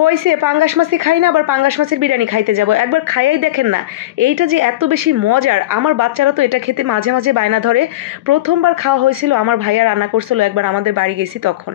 হয়েছে পাঙ্গাস মাছই খাই না, আবার পাঙ্গাস মাছের বিরিয়ানি খাইতে যাব, একবার খাইয়াই দেখেন না এইটা যে এত বেশি মজার। আমার বাচ্চারা তো এটা খেতে মাঝে মাঝে বায়না ধরে। প্রথমবার খাওয়া হয়েছিল আমার ভাইয়া রান্না করছিল একবার, আমাদের বাড়ি গেছি তখন।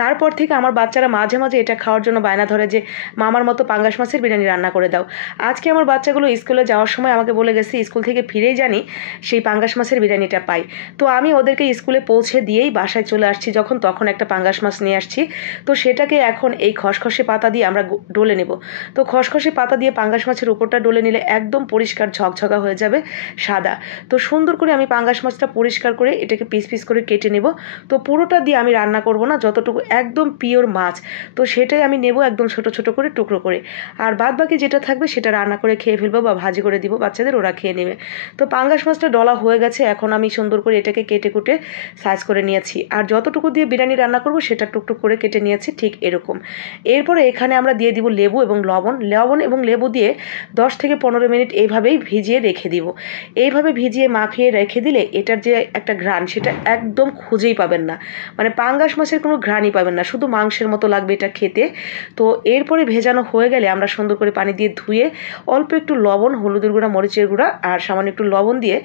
তারপর থেকে আমার বাচ্চারা মাঝে মাঝে এটা খাওয়ার জন্য বায়না ধরে যে মামার মতো পাঙ্গাস মাছের বিরিয়ানি রান্না করে দাও। আজকে আমার বাচ্চাগুলো স্কুলে যাওয়ার সময় আমাকে বলে গেছে স্কুল থেকে ফিরেই জানি সেই পাঙ্গাস মাছের বিরিয়ানিটা পাই। তো আমি ওদেরকে স্কুলে পৌঁছে দিয়েই বাসায় চলে আসছি যখন, তখন একটা পাঙ্গাস মাছ নিয়ে আসছি। তো সেটাকে এখন এই খসখসে পাতা দিয়ে আমরা ডলে নেব। তো খসখসে পাতা দিয়ে পাঙ্গাস মাছের উপরটা ডলে নিলে একদম পরিষ্কার ঝকঝকা হয়ে যাবে, সাদা। তো সুন্দর করে আমি পাঙ্গাস মাছটা পরিষ্কার করে এটাকে পিস পিস করে কেটে নেব। তো পুরোটা দিয়ে আমি রান্না করব না, যতটুকু একদম পিওর মাছ তো সেটাই আমি নেব একদম ছোট ছোট করে টুকরো করে। আর বাদ বাকি যেটা থাকবে সেটা রান্না করে খেয়ে ফেলবো বা ভাজি করে দিব বাচ্চাদের, ওরা খেয়ে নেবে। তো পাঙ্গাস মাছটা ডলা হয়ে গেছে, এখন আমি সুন্দর করে এটাকে কেটে কুটে সাইজ করে নিয়েছি। আর যতটুকু দিয়ে বিরিয়ানি রান্না করব সেটা টুকটুক করে কেটে নিয়েছি ঠিক এরকম। এরপরে এখানে আমরা দিয়ে দিব লেবু এবং লবণ এবং লেবু দিয়ে 10 থেকে 15 মিনিট এইভাবেই ভিজিয়ে রেখে দিব। এইভাবে ভিজিয়ে মাখিয়ে রেখে দিলে এটার যে একটা ঘ্রাণ সেটা একদম খুঁজেই পাবেন না, মানে পাঙ্গাস মাছের কোনো ঘ্রাণই পাবেন না, শুধু মাংসের মতো লাগবে এটা খেতে। তো এরপরে ভেজানো হয়ে গেলে আমরা সুন্দর করে পানি দিয়ে ধুয়ে অল্প একটু লবণ, হলুদের গুঁড়া, মরিচের গুঁড়া আর সামান্য একটু লবণ দিয়ে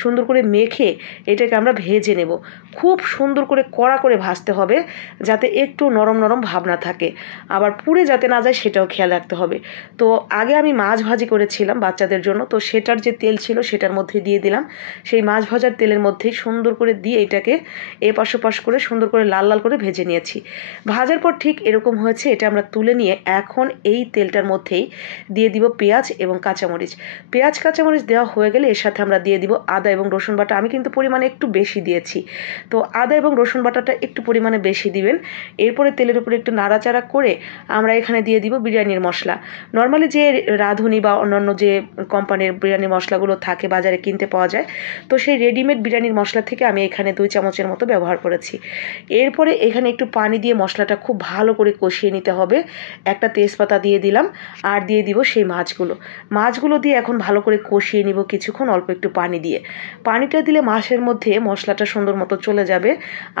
সুন্দর করে মেখে এটাকে আমরা ভেজে নেব। খুব সুন্দর করে কড়া করে ভাজতে হবে যাতে একটু নরম নরম ভাব না থাকে, আবার পুড়ে যাতে না যায় সেটাও খেয়াল রাখতে হবে। তো আগে আমি মাছ ভাজি করেছিলাম বাচ্চাদের জন্য, তো সেটার যে তেল ছিল সেটার মধ্যে দিয়ে দিলাম। সেই মাছ ভাজার তেলের মধ্যেই সুন্দর করে দিয়ে এটাকে এপাশ ওপাশ করে সুন্দর করে লাল লাল করে ভেজে নিয়েছি। ভাজার পর ঠিক এরকম হয়েছে, এটা আমরা তুলে নিয়ে এখন এই তেলটার মধ্যেই দিয়ে দিব পেঁয়াজ এবং কাঁচামরিচ। পেঁয়াজ কাঁচামরিচ দেওয়া হয়ে গেলে এর সাথে আমরা দিয়ে দিব আদা এবং রসুন বাটা। আমি কিন্তু পরিমাণে একটু বেশি দিয়েছি, তো আদা এবং রসুন বাটাটা একটু পরিমাণে বেশি দিবেন। এরপরে তেলের উপরে একটু নাড়াচাড়া করে আমরা এখানে দিয়ে দিব বিরিয়ানির মশলা। নর্মালি যে রাঁধুনি বা অন্যান্য যে কোম্পানির বিরিয়ানির মশলাগুলো থাকে বাজারে কিনতে পাওয়া যায়, তো সেই রেডিমেড বিরিয়ানির মশলা থেকে আমি এখানে 2 চামচের মতো ব্যবহার করেছি। এরপরে এখানে একটু পানি দিয়ে মশলাটা খুব ভালো করে কষিয়ে নিতে হবে। একটা তেজপাতা দিয়ে দিলাম আর দিয়ে দিব সেই মাছগুলো দিয়ে এখন ভালো করে কষিয়ে নিব কিছুক্ষণ অল্প একটু পানি দিয়ে। পানিটা দিলে মাছের মধ্যে মশলাটা সুন্দর মতো চলে যাবে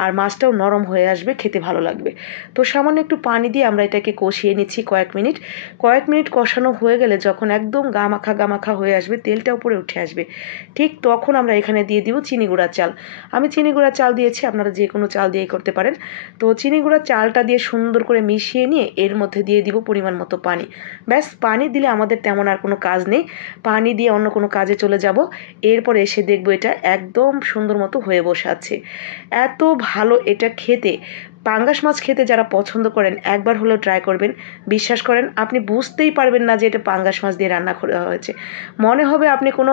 আর মাছটাও নরম হয়ে আসবে, খেতে ভালো লাগবে। তো সামান্য একটু পানি দিয়ে আমরা এটাকে কষিয়ে নিচ্ছি কয়েক মিনিট কষানো হয়ে গেলে যখন একদম গামাখা হয়ে আসবে, তেলটা উপরে উঠে আসবে, ঠিক তখন আমরা এখানে দিয়ে দিব চিনি গুঁড়া চাল। আমি চিনি গুঁড়া চাল দিয়েছি, আপনারা যে কোনো চাল দিয়েই করতে পারেন। তো চিনি গুঁড়া চালটা দিয়ে সুন্দর করে মিশিয়ে নিয়ে এর মধ্যে দিয়ে দিব পরিমাণ মতো পানি। ব্যাস, পানি দিলে আমাদের তেমন আর কোনো কাজ নেই, পানি দিয়ে অন্য কোনো কাজে চলে যাব। এরপরে এসে দেখবো এটা একদম সুন্দর মতো হয়ে বসে আছে। এত ভালো এটা খেতে। পাঙ্গাস মাছ খেতে যারা পছন্দ করেন একবার হলেও ট্রাই করবেন। বিশ্বাস করেন আপনি বুঝতেই পারবেন না যে এটা পাঙ্গাস মাছ দিয়ে রান্না করা হয়েছে, মনে হবে আপনি কোনো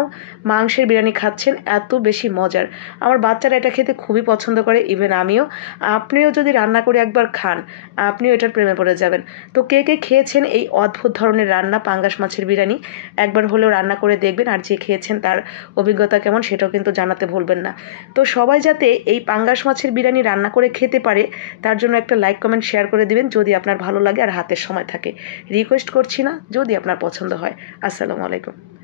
মাংসের বিরিয়ানি খাচ্ছেন, এত বেশি মজার। আমার বাচ্চারা এটা খেতে খুবই পছন্দ করে, ইভেন আমিও। আপনিও যদি রান্না করে একবার খান আপনিও এটার প্রেমে পড়ে যাবেন। তো কে কে খেয়েছেন এই অদ্ভুত ধরনের রান্না পাঙ্গাস মাছের বিরিয়ানি, একবার হলেও রান্না করে দেখবেন। আর যে খেয়েছেন তার অভিজ্ঞতা কেমন সেটাও কিন্তু জানাতে ভুলবেন না। তো সবাই যাতে এই পাঙ্গাস মাছের বিরিয়ানি রান্না করে খেতে পারে তার জন্য একটা লাইক কমেন্ট শেয়ার করে দিবেন যদি আপনার ভালো লাগে আর হাতের সময় থাকে। রিকোয়েস্ট করছি না, যদি আপনার পছন্দ হয়। আসসালামু আলাইকুম।